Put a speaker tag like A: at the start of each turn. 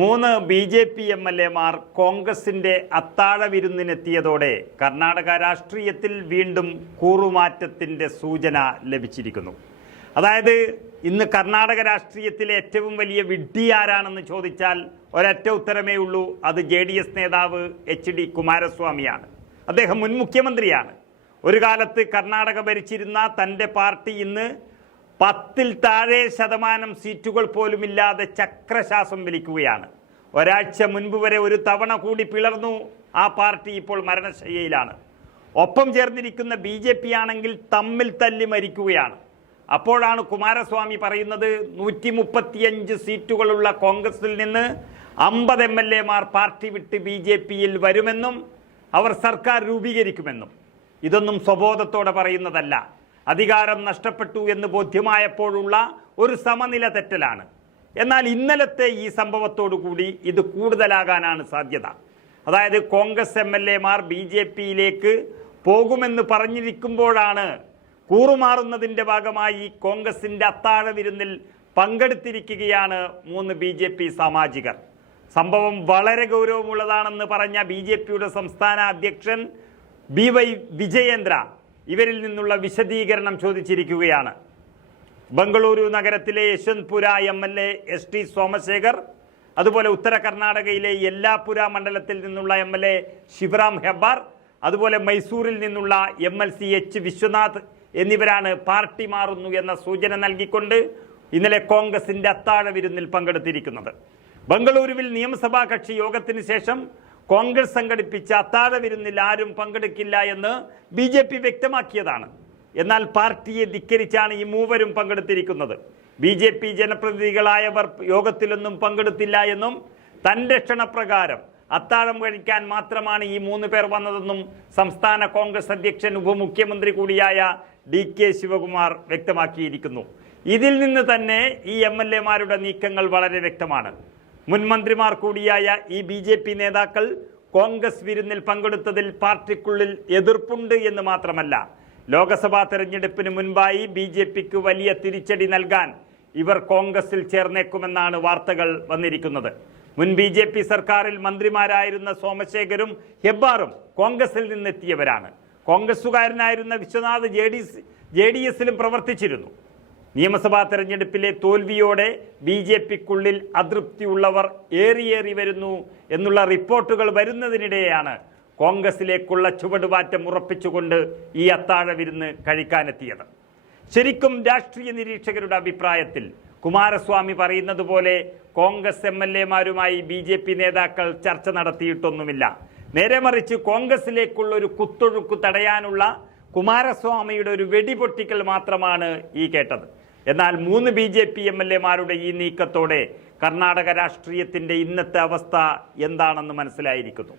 A: മൂന്ന് B J P M L എമാർ കോൺഗ്രസിന്റെ അത്താഴ വിരുന്നിനെത്തിയതോടെ കർണാടക രാഷ്ട്രീയത്തിൽ വീണ്ടും കൂറുമാറ്റത്തിന്റെ സൂചന ലഭിച്ചിരിക്കുന്നു. അതായത് ഇന്ന് കർണാടക രാഷ്ട്രീയത്തിലെ ഏറ്റവും വലിയ വിഡ്ഢി ആരാണെന്ന് ചോദിച്ചാൽ ഒരൊറ്റ ഉത്തരമേ ഉള്ളൂ അത് ജെ ഡി എസ് നേതാവ് എച്ച് ഡി കുമാരസ്വാമിയാണ്. അദ്ദേഹം മുൻ മുഖ്യമന്ത്രിയാണ്. ഒരു കാലത്ത് കർണാടക ഭരിച്ചിരുന്ന തന്റെ പാർട്ടി ഇന്ന് പത്തിൽ താഴെ ശതമാനം സീറ്റുകൾ പോലും ഇല്ലാതെ ചക്രശ്വാസം വിളിക്കുകയാണ് ഒരാഴ്ച മുൻപ് വരെ ഒരു തവണ കൂടി പിളർന്നു ആ പാർട്ടി ഇപ്പോൾ മരണശയ്യയിലാണ്. ഒപ്പം ചേർന്നിരിക്കുന്ന ബി ജെ പി ആണെങ്കിൽ തമ്മിൽ തല്ലി മരിക്കുകയാണ്. അപ്പോഴാണ് കുമാരസ്വാമി പറയുന്നത് നൂറ്റി മുപ്പത്തിയഞ്ച് സീറ്റുകളുള്ള കോൺഗ്രസിൽ നിന്ന് അമ്പത് എം എൽ എമാർ പാർട്ടി വിട്ട് ബി ജെ പിയിൽ വരുമെന്നും അവർ സർക്കാർ രൂപീകരിക്കുമെന്നും. ഇതൊന്നും സ്വബോധത്തോടെ പറയുന്നതല്ല. അധികാരം നഷ്ടപ്പെട്ടു എന്ന് ബോധ്യമായപ്പോഴുള്ള ഒരു സമനില തെറ്റലാണ്. എന്നാൽ ഇന്നലത്തെ ഈ കൂടി ഇത് കൂടുതലാകാനാണ് സാധ്യത. അതായത് കോൺഗ്രസ് എം എൽ എമാർ ബി ജെ പിയിലേക്ക് പോകുമെന്ന് പറഞ്ഞിരിക്കുമ്പോഴാണ് കൂറുമാറുന്നതിന്റെ ഭാഗമായി കോൺഗ്രസിന്റെ അത്താഴ വിരുന്നിൽ പങ്കെടുത്തിരിക്കുകയാണ് മൂന്ന് ബി ജെ പി സാമാജികർ. സംഭവം വളരെ ഗൗരവമുള്ളതാണെന്ന് പറഞ്ഞ ബി ജെ പിയുടെ സംസ്ഥാന അധ്യക്ഷൻ ബി വൈ വിജയേന്ദ്ര ഇവരിൽ നിന്നുള്ള വിശദീകരണം ചോദിച്ചിരിക്കുകയാണ്. ബംഗളൂരു നഗരത്തിലെ Yeshwanthpura M L A S T Somashekar അതുപോലെ ഉത്തര കർണാടകയിലെ യെല്ലാപുര മണ്ഡലത്തിൽ നിന്നുള്ള M L A Shivaram Hebbar അതുപോലെ മൈസൂരിൽ നിന്നുള്ള M L C H Vishwanath എന്നിവരാണ് പാർട്ടി മാറുന്നു എന്ന സൂചന നൽകിക്കൊണ്ട് ഇന്നലെ കോൺഗ്രസിന്റെ അത്താഴ വിരുന്നിൽ പങ്കെടുത്തിരിക്കുന്നത്. ബംഗളൂരുവിൽ നിയമസഭാ കക്ഷി യോഗത്തിന് ശേഷം കോൺഗ്രസ് സംഘടിപ്പിച്ച അത്താഴ വിരുന്നിൽ ആരും പങ്കെടുക്കില്ല എന്ന് ബി ജെ പി വ്യക്തമാക്കിയതാണ്. എന്നാൽ പാർട്ടിയെ ധിക്കരിച്ചാണ് ഈ മൂവരും പങ്കെടുത്തിരിക്കുന്നത്. ബി ജെ പി ജനപ്രതിനിധികളായവർ യോഗത്തിലൊന്നും പങ്കെടുത്തില്ല എന്നും തന്റെ ക്ഷണപ്രകാരം അത്താഴം കഴിക്കാൻ മാത്രമാണ് ഈ മൂന്ന് പേർ വന്നതെന്നും സംസ്ഥാന കോൺഗ്രസ് അധ്യക്ഷൻ ഉപമുഖ്യമന്ത്രി കൂടിയായ ഡി കെ ശിവകുമാർ വ്യക്തമാക്കിയിരിക്കുന്നു. ഇതിൽ നിന്ന് തന്നെ ഈ എം എൽ എമാരുടെ നീക്കങ്ങൾ വളരെ വ്യക്തമാണ്. മുൻ മന്ത്രിമാർ കൂടിയായ ഈ ബി ജെ പി നേതാക്കൾ കോൺഗ്രസ് വിരുന്നിൽ പങ്കെടുത്തതിൽ പാർട്ടിക്കുള്ളിൽ എതിർപ്പുണ്ട് എന്ന് മാത്രമല്ല ലോക്സഭാ തെരഞ്ഞെടുപ്പിന് മുൻപായി ബി ജെ പിക്ക് വലിയ തിരിച്ചടി നൽകാൻ ഇവർ കോൺഗ്രസിൽ ചേർന്നേക്കുമെന്നാണ് വാർത്തകൾ വന്നിരിക്കുന്നത്. മുൻ ബി ജെ പി സർക്കാരിൽ മന്ത്രിമാരായിരുന്ന സോമശേഖരും ഹെബ്ബാറും കോൺഗ്രസിൽ നിന്നെത്തിയവരാണ്. കോൺഗ്രസുകാരനായിരുന്ന Vishwanath J D J D എസിലും പ്രവർത്തിച്ചിരുന്നു. നിയമസഭാ തെരഞ്ഞെടുപ്പിലെ തോൽവിയോടെ ബി ജെ പിക്കുള്ളിൽ അതൃപ്തിയുള്ളവർ ഏറിയേറി വരുന്നു എന്നുള്ള റിപ്പോർട്ടുകൾ വരുന്നതിനിടെയാണ് കോൺഗ്രസിലേക്കുള്ള ചുവടുമാറ്റം ഉറപ്പിച്ചുകൊണ്ട് ഈ അത്താഴ വിരുന്ന് കഴിക്കാനെത്തിയത്. ശരിക്കും രാഷ്ട്രീയ നിരീക്ഷകരുടെ അഭിപ്രായത്തിൽ കുമാരസ്വാമി പറയുന്നത് പോലെ കോൺഗ്രസ് എം എൽ എമാരുമായി ബി ജെ പി നേതാക്കൾ ചർച്ച നടത്തിയിട്ടൊന്നുമില്ല. നേരെ മറിച്ച് കോൺഗ്രസിലേക്കുള്ള ഒരു കുത്തൊഴുക്ക് തടയാനുള്ള കുമാരസ്വാമിയുടെ ഒരു വെടിപൊട്ടിക്കൽ മാത്രമാണ് ഈ കേട്ടത്. എന്നാൽ മൂന്ന് B J P M L എമാരുടെ ഈ നീക്കത്തോടെ കർണാടക രാഷ്ട്രീയത്തിന്റെ ഇന്നത്തെ അവസ്ഥ എന്താണെന്ന് മനസ്സിലായിരിക്കുന്നു.